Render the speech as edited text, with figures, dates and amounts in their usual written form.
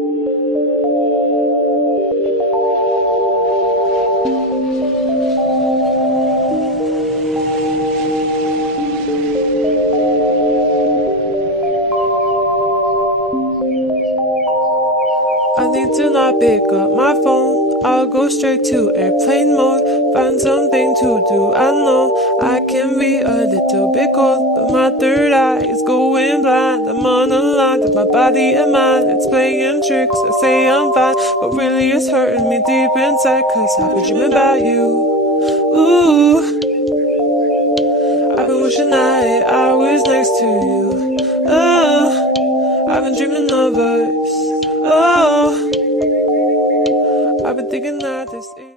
I need to not pick up my phone. I'll go straight to airplane mode. Find something to do. I know I can be a little bit cold, but my third eye is going blind. I'm on a line with my body and mind. It's playing tricks. I say I'm fine, but really it's hurting me deep inside. Cause I've been dreaming about you. Ooh, I've been wishing I was next to you. Oh, I've been dreaming of us. Oh, I've been thinking that this is